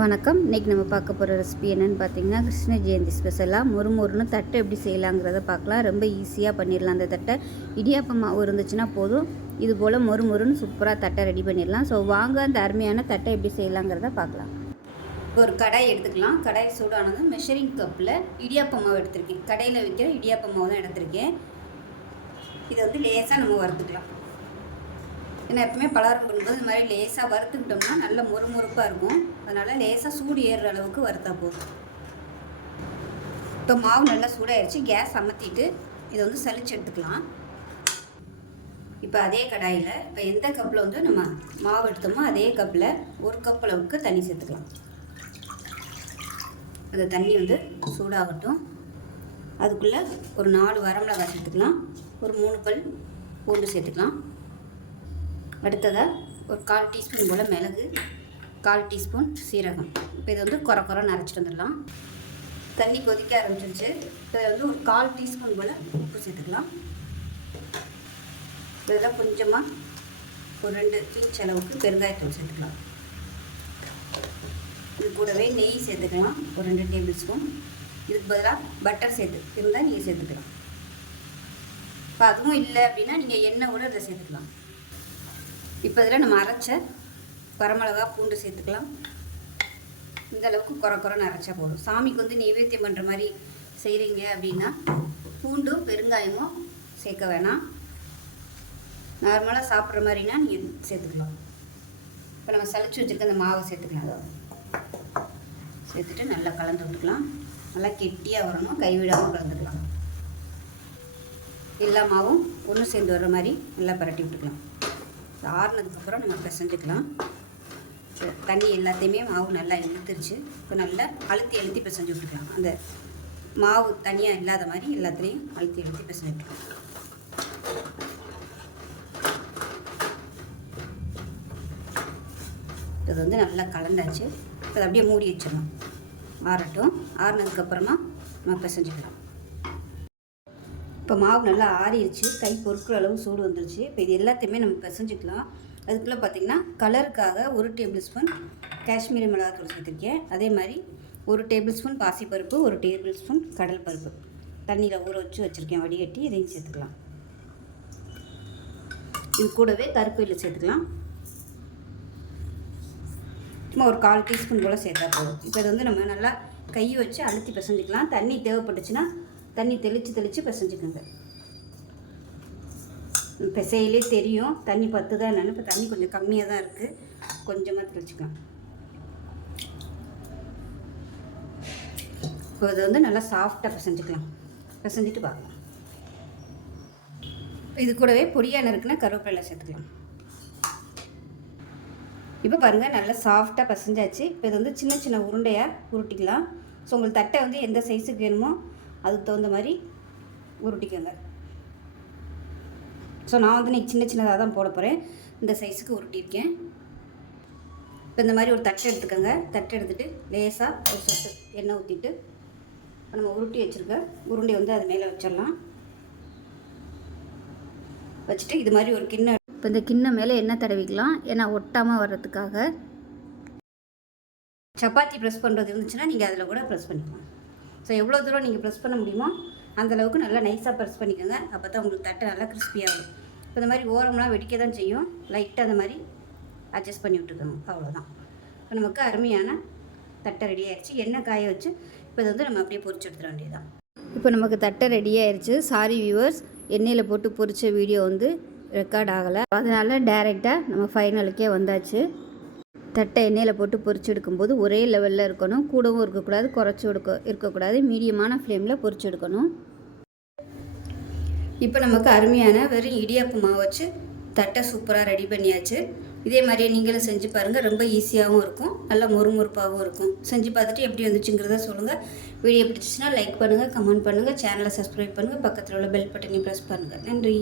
வணக்கம். இன்றைக்கி நம்ம பார்க்க போகிற ரெசிபி என்னென்னு பார்த்தீங்கன்னா, கிருஷ்ண ஜெயந்தி ஸ்பெஷலாக மொறுமொறுன்னு தட்டை எப்படி செய்யலாங்கிறத பார்க்கலாம். ரொம்ப ஈஸியாக பண்ணிடலாம். அந்த தட்டை இடியாப்பம் மாவு இருந்துச்சுன்னா போதும், இது போல் மொறுமொறுன்னு சூப்பராக தட்டை ரெடி பண்ணிடலாம். ஸோ வாங்க அந்த அருமையான தட்டை எப்படி செய்யலாங்கிறத பார்க்கலாம். ஒரு கடாய் எடுத்துக்கலாம். கடாய் சூடானதும் மெஷரிங் கப்பில் இடியாப்பம் மாவு எடுத்திருக்கேன். கடையில் விற்கிற இடியாப்பம் மாவு தான் எடுத்திருக்கேன். இதை வந்து லேசாக நம்ம வறுத்துக்கலாம். ஏன்னா எப்பவுமே பலகாரம் பண்ணும்போது இந்த மாதிரி லேசாக வறுத்துக்கிட்டோம்னா நல்ல மொறுமொறுப்பாக இருக்கும். அதனால் லேசாக சூடு ஏறுற அளவுக்கு வறுத்தா போதும். இப்போ மாவு நல்லா சூடாகிடுச்சு. கேஸ் அமர்த்திட்டு இதை வந்து சலிச்சு எடுத்துக்கலாம். இப்போ அதே கடாயில் இப்போ எந்த கப்பில் வந்து நம்ம மாவு எடுத்தோமோ அதே கப்பில் ஒரு கப் அளவுக்கு தண்ணி சேர்த்துக்கலாம். அந்த தண்ணி வந்து சூடாகட்டும். அதுக்குள்ளே ஒரு 4 வரமிளகாய் சேர்த்துக்கலாம். ஒரு 3 பல் பூண்டு சேர்த்துக்கலாம். அடுத்ததாக ஒரு 1/4 டீஸ்பூன் போல் மிளகு, 1/4 டீஸ்பூன் சீரகம். இப்போ இதை வந்து குறை அரைச்சிட்டு வந்துடலாம். தண்ணி கொதிக்க ஆரம்பிச்சிருச்சு. இப்போ இதை வந்து ஒரு 1/4 டீஸ்பூன் போல் உப்பு சேர்த்துக்கலாம். இதெல்லாம் கொஞ்சமாக ஒரு 2 பிஞ்ச் அளவுக்கு பெருங்காயத்தூள் சேர்த்துக்கலாம். இது கூடவே நெய் சேர்த்துக்கலாம். ஒரு 2 டேபிள் ஸ்பூன். இதுக்கு பதிலாக பட்டர் இருந்தால் நீங்கள் சேர்த்துக்கலாம். இப்போ அதுவும் இல்லை அப்படின்னா நீங்கள் எண்ணெய் கூட இதை சேர்த்துக்கலாம். இப்போ இதில் நம்ம அரைச்ச வரமிளகா பூண்டு சேர்த்துக்கலாம். இந்த அளவுக்கு குறைன்னு அரைச்சா போதும். சாமிக்கு வந்து நைவேத்தியம் பண்ணுற மாதிரி செய்கிறீங்க அப்படின்னா பூண்டும் பெருங்காயமும் சேர்க்க வேணாம். நார்மலாக சாப்பிட்ற மாதிரினா நீங்கள் சேர்த்துக்கலாம். இப்போ நம்ம சளிச்சு வச்சுருக்க அந்த மாவை சேர்த்துக்கலாம். அதை சேர்த்துட்டு நல்லா கலந்து விட்டுக்கலாம். நல்லா கெட்டியாக வரணும், கைவிடாமல் கலந்துக்கலாம். எல்லா மாவும் ஒன்று சேர்ந்து வர்ற மாதிரி நல்லா பரட்டி விட்டுக்கலாம். ஆறுனதுக்கப்புறம் நம்ம பிசைஞ்சிக்கலாம். தண்ணி எல்லாத்தையுமே மாவு நல்லா இழுத்துருச்சு. இப்போ நல்லா அழுத்தி பிசைஞ்சு விட்டுக்கலாம். அந்த மாவு தனியாக இல்லாத மாதிரி எல்லாத்துலேயும் அழுத்தி பிசைஞ்சு விட்டுக்கலாம். இது வந்து நல்லா கலந்தாச்சு. இப்போ அப்படியே மூடி வச்சிடணும். ஆறட்டும். ஆறுனதுக்கப்புறமா நம்ம பிசைஞ்சிக்கலாம். இப்போ மாவு நல்லா ஆறிடுச்சு. கை பொறுக்கிற அளவு சூடு வந்துருச்சு. இப்போ இது எல்லாத்தையுமே நம்ம பிசைஞ்சிக்கலாம். அதுக்குள்ளே பார்த்திங்கன்னா கலருக்காக 1 டேபிள் ஸ்பூன் காஷ்மீரி மிளகாத்தூள் சேர்த்துருக்கேன். அதே மாதிரி 1 டேபிள் ஸ்பூன் பாசிப்பருப்பு, 1 டேபிள் ஸ்பூன் கடல் பருப்பு தண்ணியில் ஊற வச்சுருக்கேன் வடிகட்டி. இதையும் சேர்த்துக்கலாம். இது கூடவே கருப்பையில் சேர்த்துக்கலாம். சும்மா ஒரு 1/4 டீஸ்பூன் போல் சேர்த்தா போதும். இப்போ இது வந்து நம்ம நல்லா கையை வச்சு அழுத்தி பிசைஞ்சிக்கலாம். தண்ணி தேவைப்பட்டுச்சுன்னா தண்ணி தெளித்து பிசைஞ்சுக்கோங்க. பிசையிலே தெரியும் தண்ணி பத்துதான் என்னென்னு. இப்போ தண்ணி கொஞ்சம் கம்மியாக தான் இருக்குது. கொஞ்சமாக தெளிச்சுக்கலாம். இப்போ இதை வந்து நல்லா சாஃப்டாக பிசைஞ்சுக்கலாம். பிசைஞ்சிட்டு பார்க்கலாம். இது கூடவே பொடியாக நறுக்குன்னா கருவேப்பிலை சேர்த்துக்கலாம். இப்போ பாருங்கள் நல்லா சாஃப்டாக பிசைஞ்சாச்சு. இப்போ இது வந்து சின்ன சின்ன உருண்டையாக உருட்டிக்கலாம். ஸோ உங்களுக்கு தட்டை வந்து எந்த சைஸுக்கு வேணுமோ அதுக்கு தகுந்த மாதிரி உருட்டிக்கோங்க. ஸோ நான் வந்து இன்றைக்கி சின்னதாக தான் போட போகிறேன். இந்த சைஸுக்கு உருட்டியிருக்கேன். இப்போ இந்த மாதிரி ஒரு தட்டை எடுத்துக்கோங்க. தட்டை எடுத்துகிட்டு லேசாக ஒரு சொட்டு எண்ணெய் ஊற்றிட்டு நம்ம உருட்டி வச்சுருக்க உருண்டை வந்து அது மேலே வச்சிடலாம். வச்சுட்டு இது மாதிரி ஒரு கிண்ணம், இப்போ இந்த கிண்ணம் மேலே எண்ணெய் தடவிக்கலாம். ஏன்னா ஒட்டாமல் வர்றதுக்காக. சப்பாத்தி ப்ரெஸ் பண்ணுறது இருந்துச்சுன்னா நீங்கள் அதில் கூட ப்ரெஸ் பண்ணிக்கலாம். ஸோ எவ்வளோ தூரம் நீங்கள் ப்ரெஸ் பண்ண முடியுமோ அந்தளவுக்கு நல்லா நைஸாக ப்ரெஸ் பண்ணிக்கோங்க. அப்போ தான் உங்களுக்கு தட்டை நல்லா கிறிஸ்பியாக வரும். இப்போ இந்த மாதிரி ஓரம்லாம் வெடிக்க தான் செய்யும். லைட்டாக அந்த மாதிரி அட்ஜஸ்ட் பண்ணி விட்டுக்கோங்க. அவ்வளோதான். இப்போ நமக்கு அருமையான தட்டை ரெடி ஆகிடுச்சு. எண்ணெய் காய வச்சு இப்போ இதை வந்து நம்ம அப்படியே பொரிச்சு எடுத்துட வேண்டியதான். இப்போ நமக்கு தட்டை ரெடி ஆகிடுச்சு. சாரி வியூவர்ஸ், எண்ணெயில் போட்டு பொரித்த வீடியோ வந்து ரெக்கார்ட் ஆகலை. அதனால் டைரெக்டாக நம்ம ஃபைனலுக்கே வந்தாச்சு. தட்டை எண்ணெயில் போட்டு பொரிச்சு எடுக்கும்போது ஒரே லெவலில் இருக்கணும். கூடவும் இருக்கக்கூடாது, இருக்கக்கூடாது. மீடியமான ஃப்ளேமில் பொரிச்சு எடுக்கணும். இப்போ நமக்கு அருமையான வெறும் இடியாப்பு மாவு வச்சு தட்டை சூப்பராக ரெடி பண்ணியாச்சு. இதே மாதிரியே நீங்களும் செஞ்சு பாருங்கள். ரொம்ப ஈஸியாகவும் இருக்கும், நல்லா மொறுமொறுப்பாகவும் இருக்கும். செஞ்சு பார்த்துட்டு எப்படி வந்துச்சுங்கிறத சொல்லுங்கள். வீடியோ பிடிச்சிச்சின்னா லைக் பண்ணுங்கள், கமெண்ட் பண்ணுங்கள், சேனலை சப்ஸ்கிரைப் பண்ணுங்கள், பக்கத்தில் உள்ள பெல் பட்டனையும் ப்ரெஸ் பண்ணுங்கள். நன்றி.